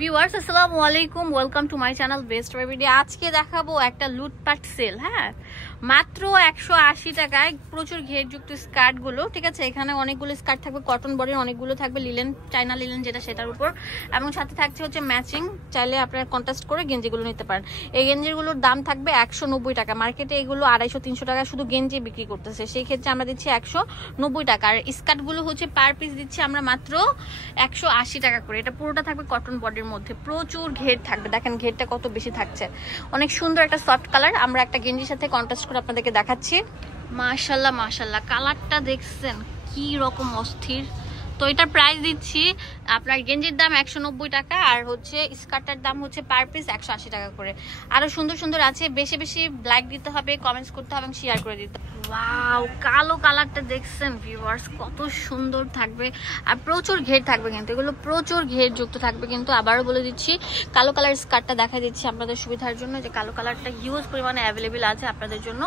Viewers আসসালামু আলাইকুম, welcome to my channel best baby. আজকে দেখাবো একটা লুটপাট সেল। হ্যাঁ, মাত্র 180 টাকায় প্রচুর ঘেরযুক্ত স্কার্ট গুলো। ঠিক আছে, এখানে অনেকগুলো স্কার্ট থাকবে কটন বডির, অনেকগুলো থাকবে লিলেন, চাইনা লিলেন যেটা সেটার উপর, এবং সাথে থাকছে হচ্ছে ম্যাচিং। চাইলে আপনারা কন্ট্রাস্ট করে গেঞ্জিগুলো নিতে পারেন। এই গেঞ্জিগুলোর দাম থাকবে 190 টাকা। মার্কেটে এগুলো 250-300 টাকা শুধু গেঞ্জি বিক্রি করতেছে, সেই ক্ষেত্রে আমরা দিচ্ছি 190 টাকা। আর স্কার্ট গুলো হচ্ছে পার পিস দিচ্ছি আমরা মাত্র 180 টাকা করে। এটা পুরোটা থাকবে কটন বডির মধ্যে, প্রচুর ঘের থাকবে। দেখেন ঘেরটা কত বেশি থাকছে, অনেক সুন্দর একটা সফট কালার। আমরা একটা গেঞ্জির সাথে কন্ট্রাস্ট করে আপনাদেরকে দেখাচ্ছি। মাশাআল্লাহ মাশাআল্লাহ, কালারটা দেখছেন কি রকম অস্থির। তো এটার প্রাইস দিচ্ছি আপনার গেঞ্জির দাম 190 টাকা, আর হচ্ছে স্কার্টের দাম হচ্ছে পার পিস 180 টাকা করে। আরো সুন্দর সুন্দর আছে, বেশি বেশি লাইক দিতে হবে, কমেন্টস করতে হবে এবং শেয়ার করে দিতে হবে। ওয়াও, কালো কালারটা দেখছেন ভিউয়ার্স, কত সুন্দর থাকবে। আর প্রচুর ঘের থাকবে, কিন্তু এগুলো প্রচুর ঘের যুক্ত থাকবে। কিন্তু আবারও বলে দিচ্ছি, কালো কালার স্কার্টটা দেখা দিচ্ছি আপনাদের সুবিধার জন্য, যে কালো কালারটা হিউজ পরিমাণে অ্যাভেলেবেল আছে আপনাদের জন্য।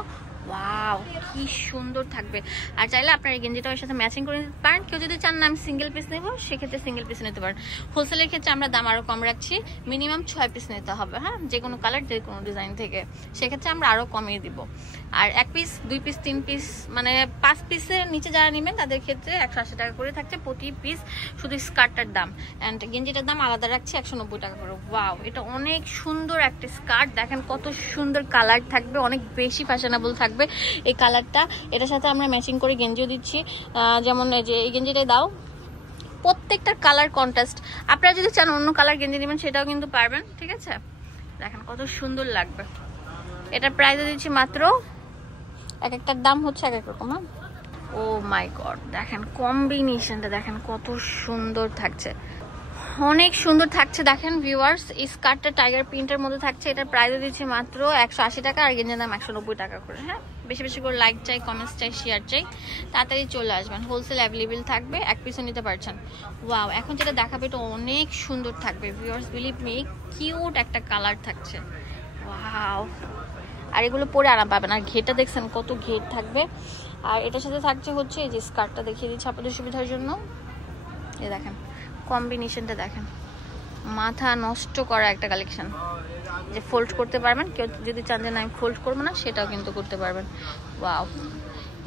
ওয়াও, কি সুন্দর থাকবে। আর চাইলে আপনার এই গেঞ্জিটার সাথে ম্যাচিং করে নিতে পারেন। কেউ যদি চান না আমি সিঙ্গেল পিস নেবো, সেক্ষেত্রে সিঙ্গেল পিস নিতে পারেন। হোলসেলের ক্ষেত্রে আমরা দাম আরো কম রাখছি, মিনিমাম 6 পিস নিতে হবে। হ্যাঁ, যে কোনো কালার, যে কোনো ডিজাইন থেকে, সেক্ষেত্রে আমরা আরো কমিয়ে দিব। আর 1 পিস, 2 পিস, 3 পিস, মানে 5 পিসের নিচে যারা নেবেন তাদের ক্ষেত্রে 180 টাকা করে থাকছে প্রতি পিস, শুধু স্কার্টটার দাম। অ্যান্ড গেঞ্জিটার দাম আলাদা রাখছি 190 টাকা করে। ওয়াও, এটা অনেক সুন্দর একটা স্কার্ট। দেখেন কত সুন্দর কালার থাকবে, অনেক বেশি ফ্যাশনেবল থাকবে এই কালারটা। এটার সাথে আমরা ম্যাচিং করে গেঞ্জিও দিচ্ছি, যেমন এই যে এই গেঞ্জিটাই দাও, প্রত্যেকটা কালার কন্ট্রাস্ট। আপনারা যদি চান অন্য কালার গেঞ্জি নেবেন সেটাও কিন্তু পারবেন। ঠিক আছে, দেখেন কত সুন্দর লাগবে। এটার প্রাইস দিচ্ছি মাত্র, এক একটার দাম হচ্ছে এক এক রকম। ও মাই গড, দেখেন কম্বিনেশনটা দেখেন কত সুন্দর থাকছে, অনেক সুন্দর থাকছে। দেখেন ভিউয়ার্স, এই স্কার্টটা টাইগার প্রিন্টের মধ্যে থাকছে। এটার প্রাইস দিচ্ছি মাত্র 180 টাকা, আর গেঞ্জির দাম 190 টাকা করে। হ্যাঁ, বেশি বেশি করে লাইক চাই, কমেন্টস চাই, শেয়ার চাই, তাড়াতাড়ি চলে আসবেন। হোলসেল অ্যাভেলেবেল থাকবে, 1 পিসও নিতে পারছেন। ওয়াও, এখন যেটা দেখাবে এটা অনেক সুন্দর থাকবে ভিউয়ার্স, বিলিভ মি, কিউট একটা কালার থাকছে। ওয়াও, আর এগুলো পরে আরাম পাবেন। আর ঘেরটা দেখছেন কত ঘের থাকবে। আর এটার সাথে থাকছে হচ্ছে এই যে স্কার্টটা দেখিয়ে দিচ্ছি আপনাদের সুবিধার জন্য। এই দেখেন কম্বিনেশনটা দেখেন, মাথা নষ্ট করা একটা কালেকশন। যে ফোল্ড করতে পারবেন, কেউ যদি চান যে না আমি ফোল্ড করবো না, সেটাও কিন্তু করতে পারবেন। ওয়াও,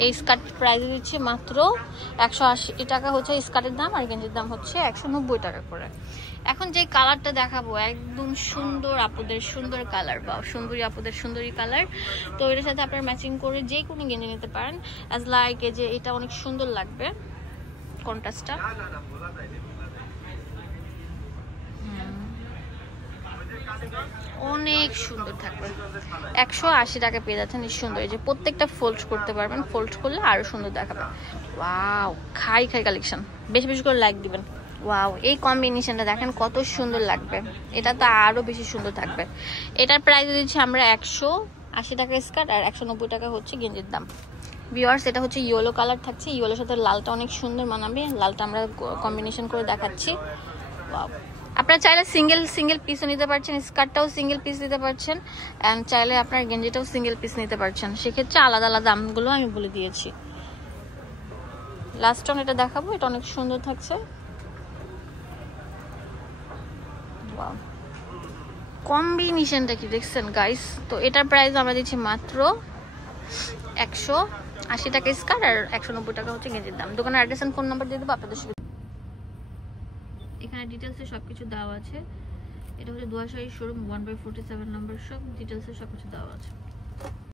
এই স্কার্ট প্রাইস দিচ্ছে মাত্র 180 টাকা হচ্ছে স্কার্টের দাম, আর গেঞ্জির দাম হচ্ছে 190 টাকা করে। এখন যে কালারটা দেখাবো একদম সুন্দর আপুদের সুন্দর কালার, বা সুন্দরী আপুদের সুন্দরী কালার। তো এটার সাথে আপনার ম্যাচিং করে যে কোনো গেঞ্জি নিতে পারেন। অ্যাজ লাইক এই যে এটা অনেক সুন্দর লাগবে কন্ট্রাস্টটা। অনেক সুন্দর থাকবে, 180 টাকা পেয়ে যাচ্ছেন। সুন্দর, এই যে প্রত্যেকটা ফোল্ড করতে পারবেন, ফোল্ড করলে আরো সুন্দর দেখাবে। ওয়াও, খাই কালেকশন, বেশি বেশি করে লাইক দিবেন। ওয়াও, এই কম্বিনেশনটা দেখেন কত সুন্দর লাগবে, এটা তো আরো বেশি সুন্দর থাকবে। এটার প্রাইস দিচ্ছি আমরা 180 টাকা স্কার্ট, আর 190 টাকা হচ্ছে গেঞ্জির দাম। ভিউয়ার্স, এটা হচ্ছে ইয়েলো কালার থাকছে, ইয়েলোর সাথে লালটা অনেক সুন্দর মানাবে। লালটা আমরা কম্বিনেশন করে দেখাচ্ছি। ওয়াও, আপনারা চাইলে সিঙ্গেল পিসও নিতে পারছেন, স্কার্টটাও সিঙ্গেল পিস নিতে পারছেন, এন্ড চাইলে আপনার গেঞ্জিটাও সিঙ্গেল পিস নিতে পারছেন। সেক্ষেত্রে আলাদা আলাদা দামগুলো আমি বলে দিয়েছি। লাস্ট অন এটা দেখাবো, এটা অনেক সুন্দর থাকছে। ওয়াও, কম্বিনেশনটা কি দেখছেন গাইস। তো এটার প্রাইস আমরা দিচ্ছি মাত্র 180 টাকা স্কার্ট, আর 190 টাকা হচ্ছে গেঞ্জির দাম। দোকানের অ্যাড্রেস এন্ড ফোন নাম্বার দিয়ে দেবো আপনাদের সুবিধা। এখানে ডিটেলসে সবকিছু দেওয়া আছে। এটা হচ্ছে দুয়াশাহী শোরুম 1/47 নম্বর শপ, ডিটেলসে সবকিছু দেওয়া আছে।